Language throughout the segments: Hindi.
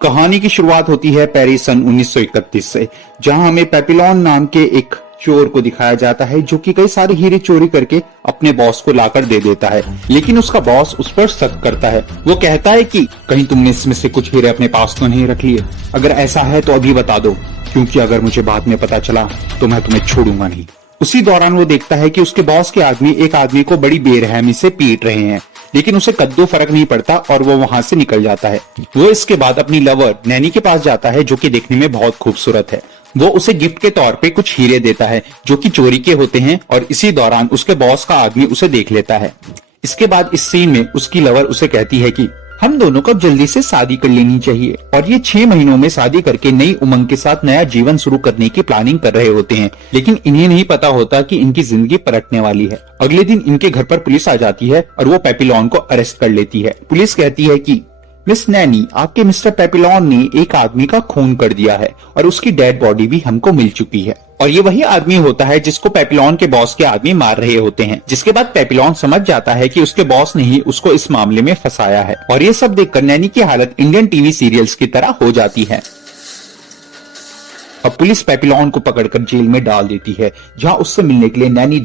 कहानी की शुरुआत होती है पेरिस सन 1931 से, जहां हमें पेपिलोन नाम के एक चोर को दिखाया जाता है जो कि कई सारे हीरे चोरी करके अपने बॉस को लाकर दे देता है। लेकिन उसका बॉस उस पर शक करता है। वो कहता है कि कहीं तुमने इसमें से कुछ हीरे अपने पास तो नहीं रख लिए? अगर ऐसा है तो अभी बता दो, क्योंकि अगर मुझे बाद में पता चला तो मैं तुम्हें छोड़ूंगा नहीं। उसी दौरान वो देखता है कि उसके बॉस के आदमी एक आदमी को बड़ी बेरहमी से पीट रहे हैं, लेकिन उसे कद्दू फर्क नहीं पड़ता और वो वहां से निकल जाता है। वो इसके बाद अपनी लवर नैनी के पास जाता है जो कि देखने में बहुत खूबसूरत है। वो उसे गिफ्ट के तौर पे कुछ हीरे देता है जो कि चोरी के होते हैं, और इसी दौरान उसके बॉस का आदमी उसे देख लेता है। इसके बाद इस सीन में उसकी लवर उसे कहती है कि हम दोनों को जल्दी से शादी कर लेनी चाहिए, और ये 6 महीनों में शादी करके नई उमंग के साथ नया जीवन शुरू करने की प्लानिंग कर रहे होते हैं। लेकिन इन्हें नहीं पता होता कि इनकी जिंदगी पलटने वाली है। अगले दिन इनके घर पर पुलिस आ जाती है और वो पेपिलोन को अरेस्ट कर लेती है। पुलिस कहती है कि मिस नैनी, आपके मिस्टर पेपिलोन ने एक आदमी का खून कर दिया है और उसकी डेड बॉडी भी हमको मिल चुकी है, और ये वही आदमी होता है जिसको पेपिलोन के बॉस के आदमी मार रहे होते हैं। जिसके बाद पेपिलोन समझ जाता है कि उसके बॉस ने ही उसको इस मामले में फंसाया है, और ये सब देखकर नैनी की हालत इंडियन टीवी सीरियल्स की तरह हो जाती है। अब पुलिस पेपिलोन को पकड़कर जेल में डाल देती है, जहां उससे मिलने के लिए नैनी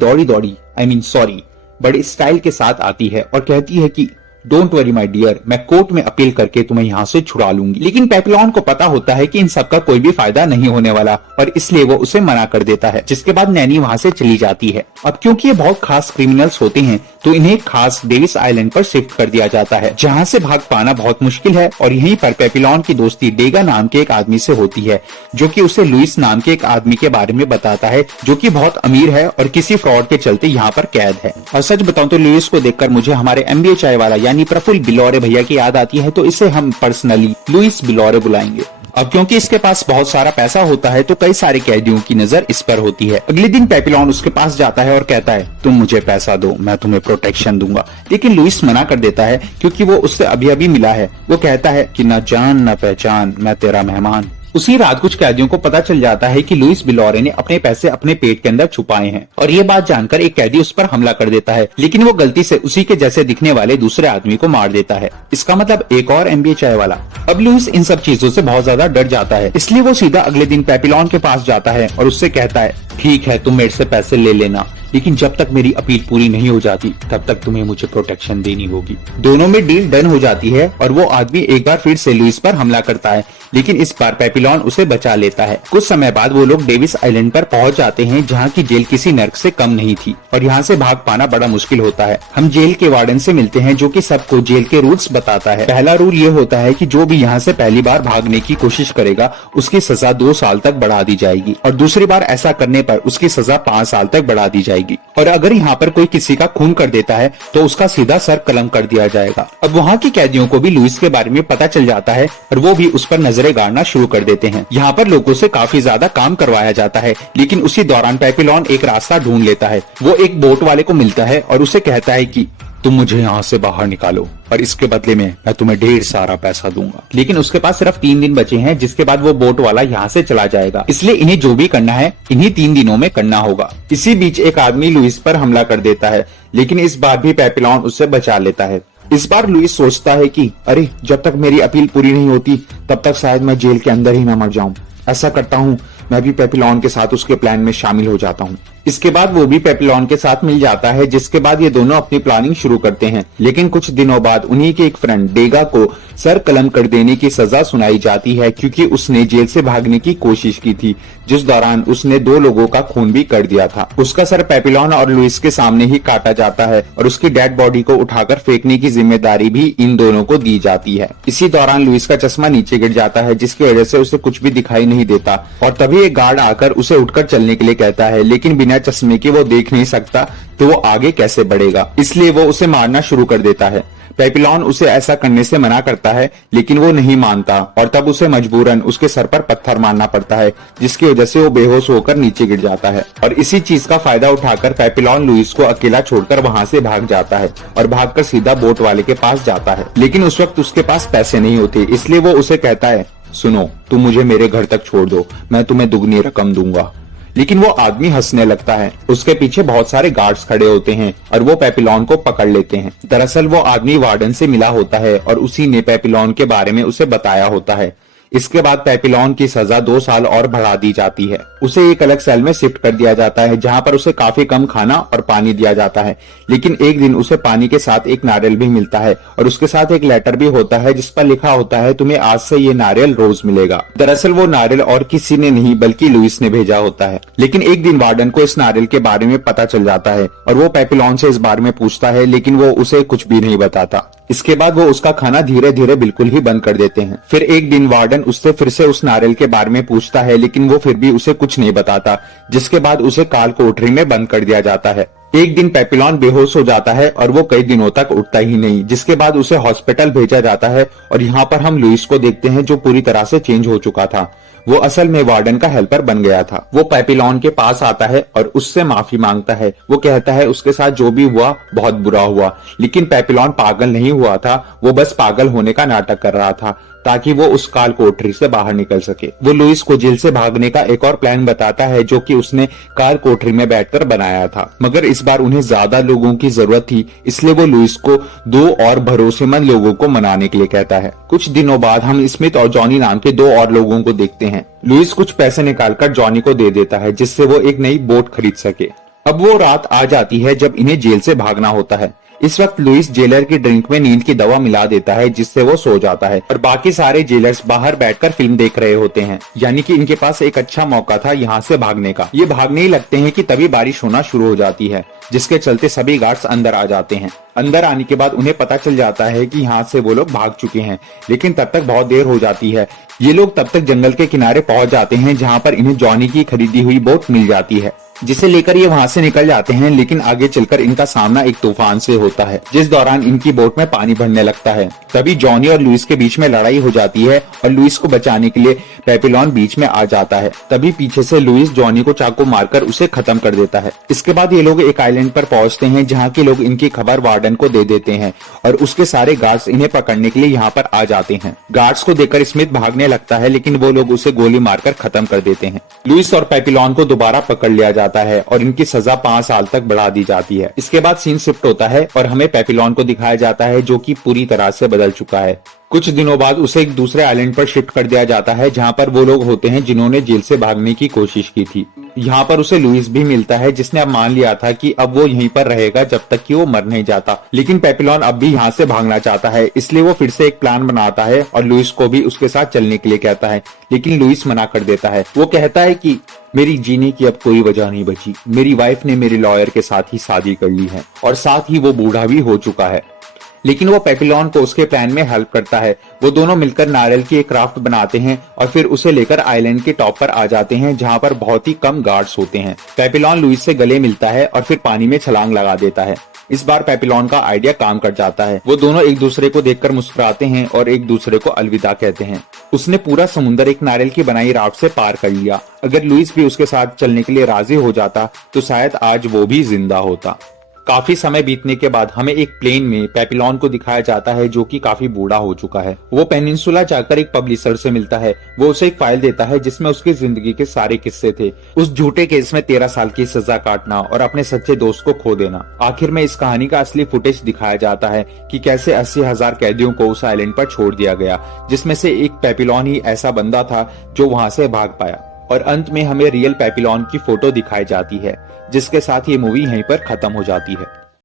बड़े स्टाइल के साथ आती है और कहती है कि डोंट वरी माय डियर, मैं कोर्ट में अपील करके तुम्हें यहाँ से छुड़ा लूंगी। लेकिन पेपिलोन को पता होता है कि इन सब का कोई भी फायदा नहीं होने वाला, और इसलिए वो उसे मना कर देता है। जिसके बाद नैनी वहाँ से चली जाती है। अब क्योंकि ये बहुत खास क्रिमिनल्स होते हैं तो इन्हें खास डेविस आइलैंड पर शिफ्ट कर दिया जाता है, जहाँ से भाग पाना बहुत मुश्किल है। और यहीं पर पेपिलोन की दोस्ती डेगा नाम के एक आदमी से होती है, जो कि उसे लुइस नाम के एक आदमी के बारे में बताता है, जो कि बहुत अमीर है और किसी फ्रॉड के चलते यहाँ पर कैद है। और सच बताऊं तो लुइस को देखकर मुझे हमारे MBA चाय वाला यानी प्रफुल्ल बिलोरे भैया की याद आती है, तो इसे हम पर्सनली लुइस बिलोरे बुलाएंगे। अब क्योंकि इसके पास बहुत सारा पैसा होता है तो कई सारे कैदियों की नजर इस पर होती है। अगले दिन पेपिलोन उसके पास जाता है और कहता है तुम मुझे पैसा दो, मैं तुम्हें प्रोटेक्शन दूंगा। लेकिन लुइस मना कर देता है क्योंकि वो उससे अभी अभी मिला है। वो कहता है कि न जान न पहचान, मैं तेरा मेहमान। उसी रात कुछ कैदियों को पता चल जाता है कि लुइस बिलोरे ने अपने पैसे अपने पेट के अंदर छुपाए हैं, और ये बात जानकर एक कैदी उस पर हमला कर देता है। लेकिन वो गलती से उसी के जैसे दिखने वाले दूसरे आदमी को मार देता है। इसका मतलब एक और MBA चाय वाला। अब लुइस इन सब चीजों से बहुत ज्यादा डर जाता है, इसलिए वो सीधा अगले दिन पेपिलोन के पास जाता है और उससे कहता है ठीक है, तुम मेरे से पैसे ले लेना, लेकिन जब तक मेरी अपील पूरी नहीं हो जाती तब तक तुम्हें मुझे प्रोटेक्शन देनी होगी। दोनों में डील डन हो जाती है और वो आदमी एक बार फिर से लुइस पर हमला करता है, लेकिन इस बार पेपिलोन उसे बचा लेता है। कुछ समय बाद वो लोग डेविस आइलैंड पर पहुंच जाते हैं, जहां की जेल किसी नर्क से कम नहीं थी, और यहाँ से भाग पाना बड़ा मुश्किल होता है। हम जेल के वार्डन से मिलते हैं, जो कि सबको जेल के रूल्स बताता है। पहला रूल ये होता है कि जो भी यहाँ से पहली बार भागने की कोशिश करेगा उसकी सजा 2 साल तक बढ़ा दी जाएगी, और दूसरी बार ऐसा करने पर उसकी सजा 5 साल तक बढ़ा दी जाएगी। और अगर यहाँ पर कोई किसी का खून कर देता है तो उसका सीधा सर कलम कर दिया जाएगा। अब वहाँ के कैदियों को भी लुइस के बारे में पता चल जाता है और वो भी उस पर नजरें गाड़ना शुरू कर देते हैं। यहाँ पर लोगों से काफी ज्यादा काम करवाया जाता है, लेकिन उसी दौरान पेपिलोन एक रास्ता ढूंढ लेता है। वो एक बोट वाले को मिलता है और उसे कहता है कि तुम मुझे यहाँ से बाहर निकालो और इसके बदले में मैं तुम्हें ढेर सारा पैसा दूंगा। लेकिन उसके पास सिर्फ 3 दिन बचे हैं, जिसके बाद वो बोट वाला यहाँ से चला जाएगा। इसलिए इन्हें जो भी करना है इन्हीं 3 दिनों में करना होगा। इसी बीच एक आदमी लुइस पर हमला कर देता है, लेकिन इस बार भी पेपिलोन उससे बचा लेता है। इस बार लुइस सोचता है कि अरे जब तक मेरी अपील पूरी नहीं होती तब तक शायद मैं जेल के अंदर ही न मर जाऊं। ऐसा करता हूँ, मैं भी पेपिलोन के साथ उसके प्लान में शामिल हो जाता हूँ। इसके बाद वो भी पेपिलोन के साथ मिल जाता है, जिसके बाद ये दोनों अपनी प्लानिंग शुरू करते हैं। लेकिन कुछ दिनों बाद उन्हीं के एक फ्रेंड डेगा को सर कलम कर देने की सजा सुनाई जाती है, क्योंकि उसने जेल से भागने की कोशिश की थी, जिस दौरान उसने 2 लोगों का खून भी कर दिया था। उसका सर पेपिलोन और लुइस के सामने ही काटा जाता है और उसकी डेड बॉडी को उठाकर फेंकने की जिम्मेदारी भी इन दोनों को दी जाती है। इसी दौरान लुइस का चश्मा नीचे गिर जाता है, जिसकी वजह से उसे कुछ भी दिखाई नहीं देता, और तभी एक गार्ड आकर उसे उठकर चलने के लिए कहता है, लेकिन बिना चश्मे के वो देख नहीं सकता, तो वो आगे कैसे बढ़ेगा। इसलिए वो उसे मारना शुरू कर देता है। पेपिलोन उसे ऐसा करने से मना करता है, लेकिन वो नहीं मानता, और तब उसे मजबूरन उसके सर पर पत्थर मारना पड़ता है, जिसकी वजह से वो बेहोश होकर नीचे गिर जाता है। और इसी चीज का फायदा उठाकर पेपिलोन लुइस को अकेला छोड़कर वहां से भाग जाता है और भागकर सीधा बोट वाले के पास जाता है। लेकिन उस वक्त उसके पास पैसे नहीं होते, इसलिए वो उसे कहता है सुनो, तुम मुझे मेरे घर तक छोड़ दो, मैं तुम्हें दुगनी रकम दूंगा। लेकिन वो आदमी हंसने लगता है। उसके पीछे बहुत सारे गार्ड्स खड़े होते हैं और वो पेपिलॉन को पकड़ लेते हैं। दरअसल वो आदमी वार्डन से मिला होता है और उसी ने पेपिलॉन के बारे में उसे बताया होता है। इसके बाद पेपिलॉन की सजा 2 साल और बढ़ा दी जाती है। उसे एक अलग सेल में शिफ्ट कर दिया जाता है जहां पर उसे काफी कम खाना और पानी दिया जाता है। लेकिन एक दिन उसे पानी के साथ एक नारियल भी मिलता है और उसके साथ एक लेटर भी होता है जिस पर लिखा होता है तुम्हें आज से ये नारियल रोज मिलेगा। दरअसल वो नारियल और किसी ने नहीं बल्कि लुइस ने भेजा होता है। लेकिन एक दिन वार्डन को इस नारियल के बारे में पता चल जाता है और वो पेपिलॉन से इस बारे में पूछता है, लेकिन वो उसे कुछ भी नहीं बताता। इसके बाद वो उसका खाना धीरे धीरे बिल्कुल ही बंद कर देते हैं। फिर एक दिन वार्डन उससे फिर से उस नारियल के बारे में पूछता है, लेकिन वो फिर भी उसे कुछ नहीं बताता, जिसके बाद उसे काल कोठरी में बंद कर दिया जाता है। एक दिन पेपिलॉन बेहोश हो जाता है और वो कई दिनों तक उठता ही नहीं, जिसके बाद उसे हॉस्पिटल भेजा जाता है और यहाँ पर हम लुइस को देखते हैं जो पूरी तरह से चेंज हो चुका था। वो असल में वार्डन का हेल्पर बन गया था। वो पेपिलॉन के पास आता है और उससे माफी मांगता है। वो कहता है उसके साथ जो भी हुआ बहुत बुरा हुआ, लेकिन पेपिलॉन पागल नहीं हुआ था, वो बस पागल होने का नाटक कर रहा था ताकि वो उस काल कोठरी से बाहर निकल सके। वो लुइस को जेल से भागने का एक और प्लान बताता है जो कि उसने काल कोठरी में बैठकर बनाया था, मगर इस बार उन्हें ज्यादा लोगों की जरूरत थी, इसलिए वो लुइस को 2 और भरोसेमंद लोगों को मनाने के लिए कहता है। कुछ दिनों बाद हम स्मिथ और जॉनी नाम के 2 और लोगों को देखते हैं। लुइस कुछ पैसे निकालकर जॉनी को दे देता है जिससे वो एक नई बोट खरीद सके। अब वो रात आ जाती है जब इन्हें जेल से भागना होता है। इस वक्त लुइस जेलर की ड्रिंक में नींद की दवा मिला देता है जिससे वो सो जाता है और बाकी सारे जेलर्स बाहर बैठकर फिल्म देख रहे होते हैं। यानी कि इनके पास एक अच्छा मौका था यहाँ से भागने का। ये भागने ही लगते हैं कि तभी बारिश होना शुरू हो जाती है, जिसके चलते सभी गार्ड्स अंदर आ जाते हैं। अंदर आने के बाद उन्हें पता चल जाता है कि यहाँ से वो लोग भाग चुके हैं, लेकिन तब तक बहुत देर हो जाती है। ये लोग तब तक जंगल के किनारे पहुंच जाते हैं जहाँ पर इन्हें जॉनी की खरीदी हुई बोट मिल जाती है, जिसे लेकर ये वहां से निकल जाते हैं। लेकिन आगे चलकर इनका सामना एक तूफान से होता है, जिस दौरान इनकी बोट में पानी भरने लगता है। तभी जॉनी और लुइस के बीच में लड़ाई हो जाती है और लुइस को बचाने के लिए पेपिलॉन बीच में आ जाता है। तभी पीछे से लुइस जॉनी को चाकू मारकर उसे खत्म कर देता है। इसके बाद ये लोग एक आइलैंड पर पहुंचते हैं जहाँ के लोग इनकी खबर वार्डन को दे देते हैं और उसके सारे गार्ड्स इन्हें पकड़ने के लिए यहाँ पर आ जाते हैं। गार्ड्स को देखकर स्मिथ भागने लगता है, लेकिन वो लोग उसे गोली मारकर खत्म कर देते हैं। लुइस और पेपिलॉन को दोबारा पकड़ लिया जाता है और इनकी सजा 5 साल तक बढ़ा दी जाती है। इसके बाद सीन शिफ्ट होता है और हमें पेपिलॉन को दिखाया जाता है जो कि पूरी तरह से बदल चुका है। कुछ दिनों बाद उसे एक दूसरे आइलैंड पर शिफ्ट कर दिया जाता है जहाँ पर वो लोग होते हैं जिन्होंने जेल से भागने की कोशिश की थी। यहाँ पर उसे लुइस भी मिलता है जिसने अब मान लिया था कि अब वो यहीं पर रहेगा जब तक कि वो मर नहीं जाता। लेकिन पेपिलॉन अब भी यहाँ से भागना चाहता है, इसलिए वो फिर से एक प्लान बनाता है और लुइस को भी उसके साथ चलने के लिए कहता है, लेकिन लुइस मना कर देता है। वो कहता है कि मेरी जीने की अब कोई वजह नहीं बची। मेरी वाइफ ने मेरे लॉयर के साथ ही शादी कर ली है और साथ ही वो बूढ़ा भी हो चुका है। लेकिन वो पेपिलॉन को उसके प्लान में हेल्प करता है। वो दोनों मिलकर नारियल की एक राफ्ट बनाते हैं और फिर उसे लेकर आइलैंड के टॉप पर आ जाते हैं जहाँ पर बहुत ही कम गार्ड्स होते हैं। पेपिलॉन लुइस से गले मिलता है और फिर पानी में छलांग लगा देता है। इस बार पेपिलॉन का आइडिया काम कर जाता है। वो दोनों एक दूसरे को देखकर मुस्कुराते हैं और एक दूसरे को अलविदा कहते हैं। उसने पूरा समुद्र एक नारियल की बनाई राफ्ट से पार कर लिया। अगर लुइस भी उसके साथ चलने के लिए राजी हो जाता तो शायद आज वो भी जिंदा होता। काफी समय बीतने के बाद हमें एक प्लेन में पेपिलॉन को दिखाया जाता है जो कि काफी बूढ़ा हो चुका है। वो पेनिनसुला जाकर एक पब्लिशर से मिलता है। वो उसे एक फाइल देता है जिसमें उसकी जिंदगी के सारे किस्से थे। उस झूठे केस में 13 साल की सजा काटना और अपने सच्चे दोस्त को खो देना। आखिर में इस कहानी का असली फुटेज दिखाया जाता है कि कैसे 80,000 कैदियों को उस आइलैंड पर छोड़ दिया गया, जिसमें से एक पेपिलॉन ही ऐसा बंदा था जो वहां से भाग पाया। और अंत में हमें रियल पेपिलॉन की फोटो दिखाई जाती है, जिसके साथ ये मूवी यहीं पर खत्म हो जाती है।